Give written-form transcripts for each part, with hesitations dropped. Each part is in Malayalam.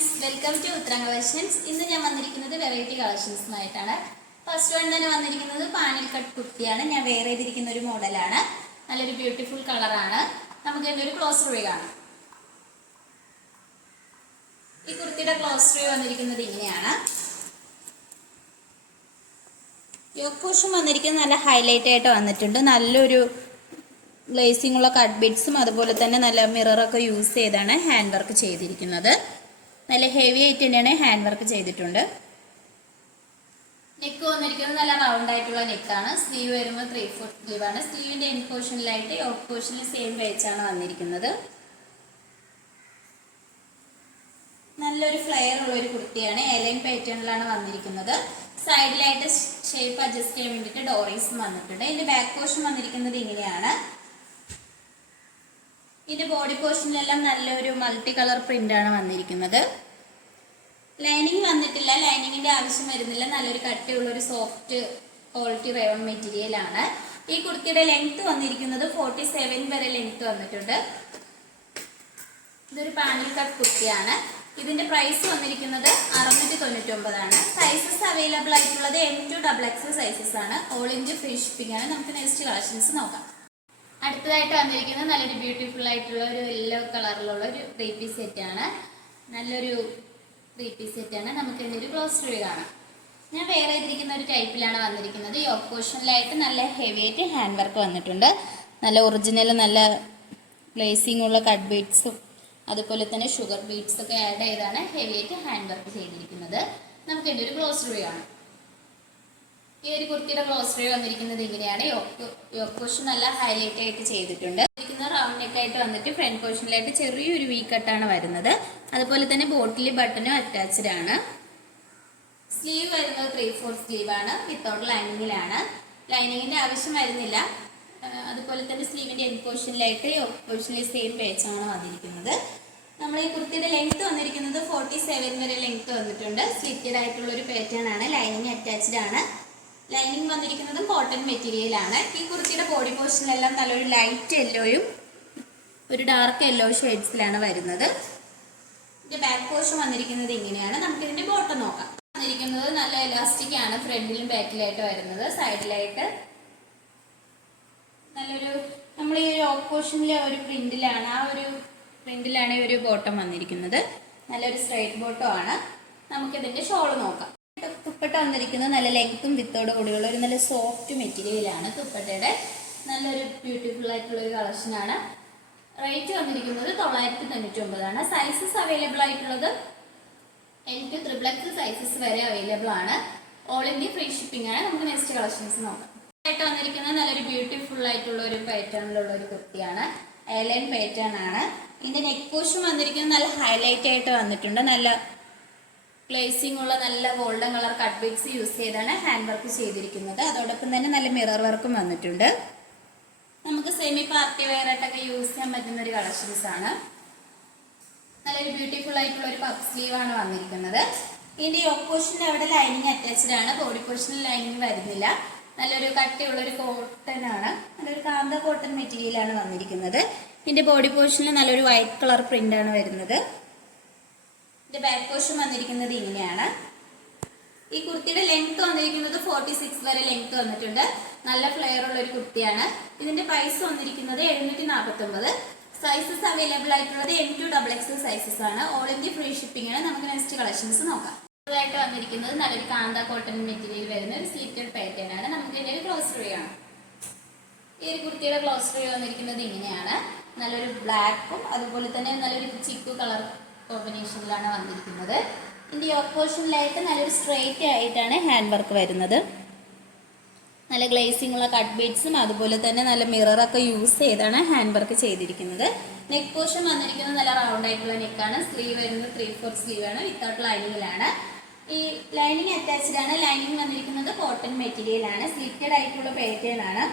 friends, welcome to Uttaranga Collections. ഇന്ന് ഞാൻ വന്നിരിക്കുന്നത് വെറൈറ്റി കളക്ഷൻസുമായിട്ടാണ്. ഫസ്റ്റ് വൺ തന്നെ വന്നിരിക്കുന്നത് പാനിൽ കട്ട് കുർത്തിയാണ്. ഞാൻ വെയർ ചെയ്തിരിക്കുന്ന ഒരു മോഡലാണ്. നല്ലൊരു ബ്യൂട്ടിഫുൾ കളറാണ്. നമുക്ക് ഇതിന്റെ ഒരു ക്ലോസ് റിവ്യൂ കാണാം. ഈ കുർത്തിയുടെ ക്ലോസ് റിവ്യൂ വന്നിരിക്കുന്നത് ഇങ്ങനെയാണ്. യോക്ക് പോർഷൻ വന്നിരിക്കുന്നത് നല്ല ഹൈലൈറ്റ് ആയിട്ട് വന്നിട്ടുണ്ട്. നല്ലൊരു ഗ്ലേസിംഗ് ഉള്ള കട്ട് ബീഡ്സും അതുപോലെ തന്നെ നല്ല മിററൊക്കെ യൂസ് ചെയ്താണ് ഹാൻഡ് വർക്ക് ചെയ്തിരിക്കുന്നത്. നല്ല ഹെവി ആയിട്ട് തന്നെയാണ് ഹാൻഡ് വർക്ക് ചെയ്തിട്ടുണ്ട്. നെക്ക് വന്നിരിക്കുന്നത് നല്ല റൗണ്ട് ആയിട്ടുള്ള നെക്കാണ്. സ്ലീവ് വരുമ്പോൾ 3/4 സ്ലീവ് ആണ്. സ്ലീവിന്റെ എൻഡ് പോർഷനിലായിട്ട് യോക്ക് പോർഷനിൽ സെയിം വെച്ചാണ് വന്നിരിക്കുന്നത്. നല്ലൊരു ഫ്ലെയർ ഉള്ള ഒരു കുർത്തിയാണ്. എലൈൻ പാറ്റേണിലാണ് വന്നിരിക്കുന്നത്. സൈഡിലായിട്ട് ഷേപ്പ് അഡ്ജസ്റ്റ് ചെയ്യാൻ വേണ്ടിയിട്ട് ഡോറീസും വന്നിട്ടുണ്ട്. ഇതിന്റെ ബാക്ക് പോർഷൻ വന്നിരിക്കുന്നത് ഇങ്ങനെയാണ്. ഇതിന്റെ ബോഡി പോർഷനിലെല്ലാം നല്ലൊരു മൾട്ടി കളർ പ്രിന്റ് ആണ് വന്നിരിക്കുന്നത്. ലൈനിങ് വന്നിട്ടില്ല, ലൈനിങ്ങിന്റെ ആവശ്യം വരുന്നില്ല. നല്ലൊരു കട്ടിയുള്ള ഒരു സോഫ്റ്റ് ക്വാളിറ്റി റയോൺ മെറ്റീരിയൽ ആണ്. ഈ കുർത്തിയുടെ ലെങ്ത് വന്നിരിക്കുന്നത് 47 വരെ ലെങ്ത് വന്നിട്ടുണ്ട്. ഇതൊരു പാനിൽ കട്ട് കുർത്തിയാണ്. ഇതിന്റെ പ്രൈസ് വന്നിരിക്കുന്നത് 699 ആണ്. സൈസസ് അവൈലബിൾ ആയിട്ടുള്ളത് M2XX സൈസസ് ആണ്. ഓൾ ഇന്ത്യ ഫ്രീ ഷിപ്പിംഗ് ആണ്. നമുക്ക് നെക്സ്റ്റ് കളക്ഷൻസ് നോക്കാം. അടുത്തതായിട്ട് വന്നിരിക്കുന്നത് നല്ലൊരു ബ്യൂട്ടിഫുൾ ആയിട്ടുള്ള ഒരു യെല്ലോ കളറിലുള്ള ഒരു 3 പീസ് സെറ്റ് ആണ്. നല്ലൊരു 3 പീസ് സെറ്റ് ആണ്. നമുക്ക് ഇതിന്റെ ഒരു ക്ലോസ് റിവ്യൂ കാണാം. ഞാൻ വെയർ ചെയ്തിരിക്കുന്ന ഒരു ടൈപ്പിലാണ് വന്നിരിക്കുന്നത്. യോക്ക് പോർഷനിലായിട്ട് നല്ല ഹെവി ആയിട്ട് ഹാൻഡ് വർക്ക് വന്നിട്ടുണ്ട്. നല്ല ഒറിജിനൽ നല്ല ഗ്ലേസിംഗ് ഉള്ള കട്ട് ബീഡ്സും അതുപോലെ തന്നെ ഷുഗർ ബീഡ്സ് ഒക്കെ ആഡ് ചെയ്താണ് ഹെവി ആയിട്ട് ഹാൻഡ് വർക്ക് ചെയ്തിരിക്കുന്നത്. നമുക്ക് ഇതിന്റെ ഒരു ക്ലോസ് റിവ്യൂ ആണ്. ഈ ഒരു കുർത്തിയുടെ ക്ലോസ് റിവ്യൂ വന്നിരിക്കുന്നത് ഇങ്ങനെയാണ്. യോക്ക് പോർഷൻ നല്ല ഹൈലൈറ്റ് ആയിട്ട് ചെയ്തിട്ടുണ്ട്. റൗണ്ട് നെക്ക് ആയിട്ട് വന്നിട്ട് ഫ്രണ്ട് പോർഷനിലായിട്ട് ചെറിയൊരു വി കട്ടാണ് വരുന്നത്. അതുപോലെ തന്നെ ബോട്ടിൽ ബട്ടനും അറ്റാച്ച്ഡ് ആണ്. സ്ലീവ് വരുന്നത് 3/4 സ്ലീവ് ആണ്. വിത്തൗട്ട് ലൈനിങ്ങിലാണ്. ലൈനിങ്ങിന്റെ ആവശ്യം വരുന്നില്ല. അതുപോലെ തന്നെ സ്ലീവിന്റെ എൻഡ് പോർഷനിലായിട്ട് യോക്ക് പോർഷനിൽ സെയിം പേച്ചാണ് വന്നിരിക്കുന്നത്. നമ്മൾ ഈ കുർത്തിയുടെ ലെങ്ത് വന്നിരിക്കുന്നത് 47 വരെ ലെങ്ത് വന്നിട്ടുണ്ട്. സ്ലിറ്റഡ് ആയിട്ടുള്ള ഒരു പാറ്റേൺ ആണ്. ലൈനിങ് അറ്റാച്ച്ഡ് ആണ്. ലൈനിങ് വന്നിരിക്കുന്നത് കോട്ടൺ മെറ്റീരിയൽ ആണ്. ഈ കുർത്തിയുടെ ബോഡി പോർഷനിലെല്ലാം നല്ലൊരു ലൈറ്റ് യെല്ലോയും ഒരു ഡാർക്ക് യെല്ലോ ഷെയ്ഡ്സിലാണ് വരുന്നത്. ഇതിന്റെ ബാക്ക് പോർഷൻ വന്നിരിക്കുന്നത് ഇങ്ങനെയാണ്. നമുക്ക് ഇതിന്റെ ബോട്ടം നോക്കാം. വന്നിരിക്കുന്നത് നല്ല എലാസ്റ്റിക് ആണ്. ഫ്രണ്ടിലും ബാക്കിലായിട്ട് വരുന്നത്. സൈഡിലായിട്ട് നല്ലൊരു നമ്മൾ ഈ യോക്ക് പോർഷനിലെ ഒരു പ്രിന്റിലാണ് ഈ ഒരു ബോട്ടം വന്നിരിക്കുന്നത്. നല്ലൊരു സ്ട്രൈറ്റ് ബോട്ടം ആണ്. നമുക്കിതിന്റെ ഷോള് നോക്കാം. തുപ്പട്ട വന്നിരിക്കുന്നത് നല്ല ലെങ്ത്തും വിത്തോട് കൂടിയുള്ള ഒരു നല്ല സോഫ്റ്റ് മെറ്റീരിയലാണ്. തുപ്പട്ടയുടെ നല്ലൊരു ബ്യൂട്ടിഫുൾ ആയിട്ടുള്ള ഒരു കളക്ഷനാണ്. റേറ്റ് വന്നിരിക്കുന്നത് 999 ആണ്. സൈസസ് അവൈലബിൾ ആയിട്ടുള്ളത് M2XX സൈസസ് വരെ അവൈലബിൾ ആണ്. ഓൾ ഇന്ത്യ ഫ്രീ ഷിപ്പിംഗ് ആണ്. നമുക്ക് നെക്സ്റ്റ് കളക്ഷൻസ് നോക്കാം. ആയിട്ട് വന്നിരിക്കുന്നത് നല്ലൊരു ബ്യൂട്ടിഫുൾ ആയിട്ടുള്ള ഒരു പാറ്റേണിലുള്ള ഒരു കുർത്തിയാണ്. എയർലൈൻ പാറ്റേൺ ആണ്. ഇതിന്റെ നെക്ക് പോർഷൻ വന്നിരിക്കുന്നത് നല്ല ഹൈലൈറ്റ് ആയിട്ട് വന്നിട്ടുണ്ട്. നല്ല ഗ്ലേസിംഗ് ഉള്ള നല്ല golden colour cut beads use ചെയ്താണ് ഹാൻഡ് വർക്ക് ചെയ്തിരിക്കുന്നത്. അതോടൊപ്പം തന്നെ നല്ല മിറർ വർക്കും വന്നിട്ടുണ്ട്. നമുക്ക് സെമി പാർട്ടി വെയർ ആയിട്ടൊക്കെ യൂസ് ചെയ്യാൻ പറ്റുന്ന ഒരു കളക്ഷൻസ് ആണ്. നല്ലൊരു ബ്യൂട്ടിഫുൾ ആയിട്ടുള്ള ഒരു പഫ് സ്ലീവ് ആണ് വന്നിരിക്കുന്നത്. ഇതിന്റെ യോക്ക് പോർഷനിൽ അവിടെ ലൈനിങ് അറ്റാച്ച്ഡ് ആണ്. ബോഡി പോർഷനിൽ ലൈനിങ് വരുന്നില്ല. നല്ലൊരു കട്ടിയുള്ള ഒരു കോട്ടൺ ആണ്. നല്ലൊരു കാന്ത കോട്ടൺ മെറ്റീരിയൽ ആണ് വന്നിരിക്കുന്നത്. ഇതിന്റെ ബോഡി പോർഷനിൽ നല്ലൊരു വൈറ്റ് കളർ പ്രിന്റ് ആണ് വരുന്നത്. ഇതിന്റെ ബാക്ക് പോർഷൻ വന്നിരിക്കുന്നത് ഇങ്ങനെയാണ്. ഈ കുർത്തിയുടെ ലെങ്ത് വന്നിരിക്കുന്നത് 46 വരെ ലെങ്ത് വന്നിട്ടുണ്ട്. നല്ല ഫ്ലെയർ ഉള്ള ഒരു കുർത്തിയാണ്. ഇതിന്റെ പ്രൈസ് വന്നിരിക്കുന്നത് 749. സൈസസ് അവൈലബിൾ ആയിട്ടുള്ളത് M2XX സൈസസ് ആണ്. ഓൾ ഇന്ത്യ ഫ്രീ ഷിപ്പിംഗ് ആണ്. നമുക്ക് നെക്സ്റ്റ് കളക്ഷൻസ് നോക്കാം. ായിട്ട് വന്നിരിക്കുന്നത് നല്ലൊരു കാന്ത കോട്ടൺ മെറ്റീരിയൽ വരുന്ന ഒരു സ്ലിറ്റഡ് പാറ്റേൺ ആണ്. നമുക്ക് ഇതിന്റെ ഒരു ക്ലോസ് റിവ്യൂ ആണ്. ഈ ഒരു കുർത്തിയുടെ ക്ലോസ് റിവ്യൂ വന്നിരിക്കുന്നത് ഇങ്ങനെയാണ്. നല്ലൊരു ബ്ലാക്കും അതുപോലെ തന്നെ നല്ലൊരു ചിക്കു കളർ കോമ്പിനേഷനിലാണ് വന്നിരിക്കുന്നത്. ഇതിന്റെ യോക്ക് പോർഷനിലായിട്ട് നല്ലൊരു സ്ട്രെയിറ്റ് ആയിട്ടാണ് ഹാൻഡ് വർക്ക് വരുന്നത്. നല്ല ഗ്ലേസിംഗ് ഉള്ള കട്ട് ബീഡ്സും അതുപോലെ തന്നെ നല്ല മിററൊക്കെ യൂസ് ചെയ്താണ് ഹാൻഡ് വർക്ക് ചെയ്തിരിക്കുന്നത്. നെക്ക് പോർഷൻ വന്നിരിക്കുന്നത് നല്ല റൗണ്ട് ആയിട്ടുള്ള നെക്കാണ്. സ്ലീവ് വരുന്നത് 3/4 സ്ലീവ് ആണ്. വിത്തൗട്ട് ലൈനിങ്ങിലാണ്. ഈ ലൈനിങ് അറ്റാച്ച്ഡ് ആണ്. ലൈനിങ് വന്നിരിക്കുന്നത് കോട്ടൺ മെറ്റീരിയൽ ആണ്. സ്ലിറ്റഡ് ആയിട്ടുള്ള പാറ്റേൺ ആണ്.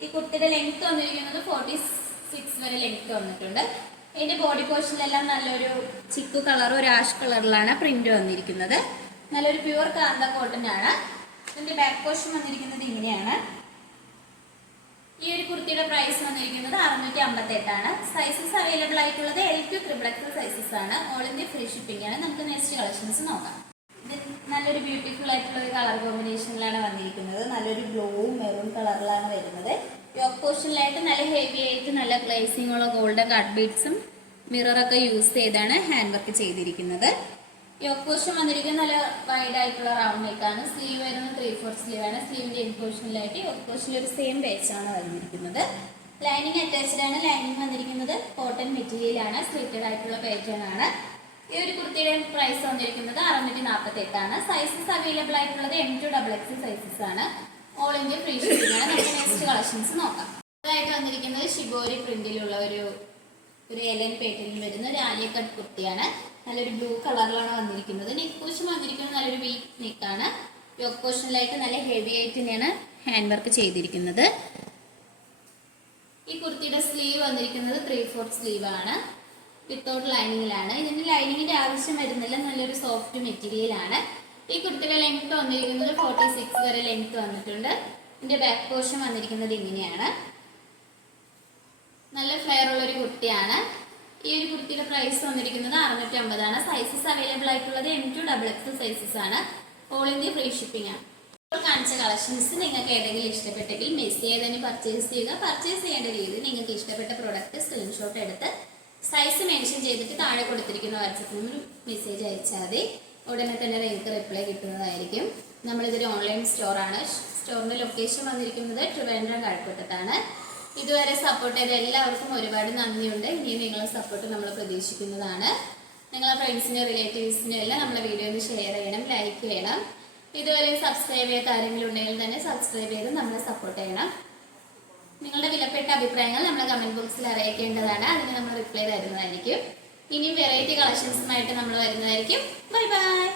ഈ കുർത്തിയുടെ ലെങ്ത് വന്നിരിക്കുന്നത് 46 വരെ ലെങ്ത് വന്നിട്ടുണ്ട്. ഇതിന്റെ ബോഡി പോർഷനിലെല്ലാം നല്ലൊരു ചിക്കു കളർ ഒരു ആഷ് കളറിലാണ് പ്രിന്റ് വന്നിരിക്കുന്നത്. നല്ലൊരു പ്യുവർ കാന്ത കോട്ടൺ ആണ്. ഇതിന്റെ ബാക്ക് പോർഷൻ വന്നിരിക്കുന്നത് ഇങ്ങനെയാണ്. ഈ ഒരു കുർത്തിയുടെ പ്രൈസ് വന്നിരിക്കുന്നത് 658 ആണ്. സൈസസ് അവൈലബിൾ ആയിട്ടുള്ളത് L2 XXL സൈസസ് ആണ്. ഓൾ ഇന്ത്യ ഫ്രീ ഷിപ്പിംഗ് ആണ്. നമുക്ക് നെക്സ്റ്റ് കളക്ഷൻസ് നോക്കാം. ഇത് നല്ലൊരു ബ്യൂട്ടിഫുൾ ആയിട്ടുള്ള ഒരു കളർ കോമ്പിനേഷനിലാണ് വന്നിരിക്കുന്നത്. നല്ലൊരു ബ്ലൂവും മെറൂൺ കളറിലാണ് വരുന്നത്. യോക്ക് പോർഷനിലായിട്ട് നല്ല ഹെവി ആയിട്ട് നല്ല ഗ്ലേസിംഗ് ഉള്ള ഗോൾഡൻ കട്ട് ബീഡ്സും മിററൊക്കെ യൂസ് ചെയ്താണ് ഹാൻഡ് വർക്ക് ചെയ്തിരിക്കുന്നത്. യോക്ക് പോർഷൻ വന്നിരിക്കുന്നത് നല്ല വൈഡ് ആയിട്ടുള്ള റൗണ്ട് നെക്കാണ്. സ്ലീവ് വരുന്നത് 3/4 സ്ലീവ് ആണ്. സ്ലീവിന്റെ എൻ പോർഷനിലായിട്ട് യോക്ക് പോർഷനിൽ ഒരു സെയിം പേച്ചാണ് വന്നിരിക്കുന്നത്. ലൈനിങ് അറ്റാച്ച്ഡ് ആണ്. ലൈനിങ് വന്നിരിക്കുന്നത് കോട്ടൺ മെറ്റീരിയൽ ആണ്. സ്ലിറ്റഡ് ആയിട്ടുള്ള പാറ്റേൺ ആണ്. ഈ ഒരു കുർത്തിയുടെ പ്രൈസ് വന്നിരിക്കുന്നത് 648 ആണ്. സൈസസ് അവൈലബിൾ ആയിട്ടുള്ളത് M2 XXL സൈസസ് ആണ്. ഓൾ ഇന്ത്യ ഫ്രീ ഷിപ്പിംഗ് ആണ്. നമുക്ക് നെക്സ്റ്റ് കളക്ഷൻസ് നോക്കാം. അതായിട്ട് വന്നിരിക്കുന്നത് ഷിബോരി പ്രിന്റിലുള്ള ഒരു എലൻ പേറ്റേണിൽ വരുന്ന ഒരു ആലിയ കട്ട് കുർത്തിയാണ്. നല്ലൊരു ബ്ലൂ കളറിലാണ് വന്നിരിക്കുന്നത്. നെക്ക് പോർഷൻ വന്നിരിക്കുന്നത് നല്ലൊരു വീക്ക് നെക്കാണ്. യോക്ക് പോർഷനിലായിട്ട് നല്ല ഹെവി ആയിട്ട് തന്നെയാണ് ഹാൻഡ് വർക്ക് ചെയ്തിരിക്കുന്നത്. ഈ കുർത്തിയുടെ സ്ലീവ് വന്നിരിക്കുന്നത് 3/4 സ്ലീവ് ആണ്. വിത്തൗട്ട് ലൈനിങ്ങിലാണ്. ഇതിന് ലൈനിങ്ങിന്റെ ആവശ്യം വരുന്നില്ല. നല്ലൊരു സോഫ്റ്റ് മെറ്റീരിയൽ ആണ്. ഈ കുർത്തിയുടെ ലെങ്ത് വന്നിരിക്കുന്നത് 46 വരെ ലെങ്ത് വന്നിട്ടുണ്ട്. ഇതിന്റെ ബാക്ക് പോർഷൻ വന്നിരിക്കുന്നത് ഇങ്ങനെയാണ്. നല്ല ഫ്ലെയർ ഉള്ള ഒരു കുർത്തിയാണ്. ഈ ഒരു കുർത്തിയുടെ പ്രൈസ് വന്നിരിക്കുന്നത് 650 ആണ്. സൈസസ് അവൈലബിൾ ആയിട്ടുള്ളത് M2 XXL സൈസസ് ആണ്. ഓൾ ഇന്ത്യ ഫ്രീ ഷിപ്പിംഗ് ആണ്. ഇപ്പോൾ കാണിച്ച കളക്ഷൻസ് നിങ്ങൾക്ക് ഏതെങ്കിലും ഇഷ്ടപ്പെട്ടെങ്കിൽ മിസ് ചെയ്ത് തന്നെ പർച്ചേസ് ചെയ്യുക. പർച്ചേസ് ചെയ്യേണ്ട രീതി നിങ്ങൾക്ക് ഇഷ്ടപ്പെട്ട പ്രോഡക്റ്റ് സ്ക്രീൻഷോട്ട് എടുത്ത് സൈസ് മെൻഷൻ ചെയ്തിട്ട് താഴെ കൊടുത്തിരിക്കുന്ന വാട്സപ്പ് നമ്പർ മെസ്സേജ് അയച്ചാൽ മതി. ഉടനെ തന്നെ നിങ്ങൾക്ക് റിപ്ലൈ കിട്ടുന്നതായിരിക്കും. നമ്മളിതൊരു ഓൺലൈൻ സ്റ്റോറാണ്. സ്റ്റോറിന്റെ ലൊക്കേഷൻ വന്നിരിക്കുന്നത് ട്രിവാൻഡ്രം കഴക്കൂട്ടത്താണ്. ഇതുവരെ സപ്പോർട്ട് ചെയ്ത എല്ലാവർക്കും ഒരുപാട് നന്ദിയുണ്ട്. ഇനിയും നിങ്ങളെ സപ്പോർട്ട് നമ്മൾ പ്രതീക്ഷിക്കുന്നതാണ്. നിങ്ങളെ ഫ്രണ്ട്സിനും റിലേറ്റീവ്സിനും എല്ലാം നമ്മളെ വീഡിയോ ഒന്ന് ഷെയർ ചെയ്യണം, ലൈക്ക് ചെയ്യണം. ഇതുവരെ സബ്സ്ക്രൈബ് ചെയ്യാത്ത ആരെങ്കിലും ഉണ്ടെങ്കിൽ തന്നെ സബ്സ്ക്രൈബ് ചെയ്ത് നമ്മളെ സപ്പോർട്ട് ചെയ്യണം. നിങ്ങളുടെ വിലപ്പെട്ട അഭിപ്രായങ്ങൾ നമ്മളെ കമന്റ് ബോക്സിൽ അറിയിക്കേണ്ടതാണ്. അതിന് നമ്മൾ റിപ്ലൈ തരുന്നതായിരിക്കും. ഇനിയും വെറൈറ്റി കളക്ഷൻസുമായിട്ട് നമ്മൾ വരുന്നതായിരിക്കും. Bye bye.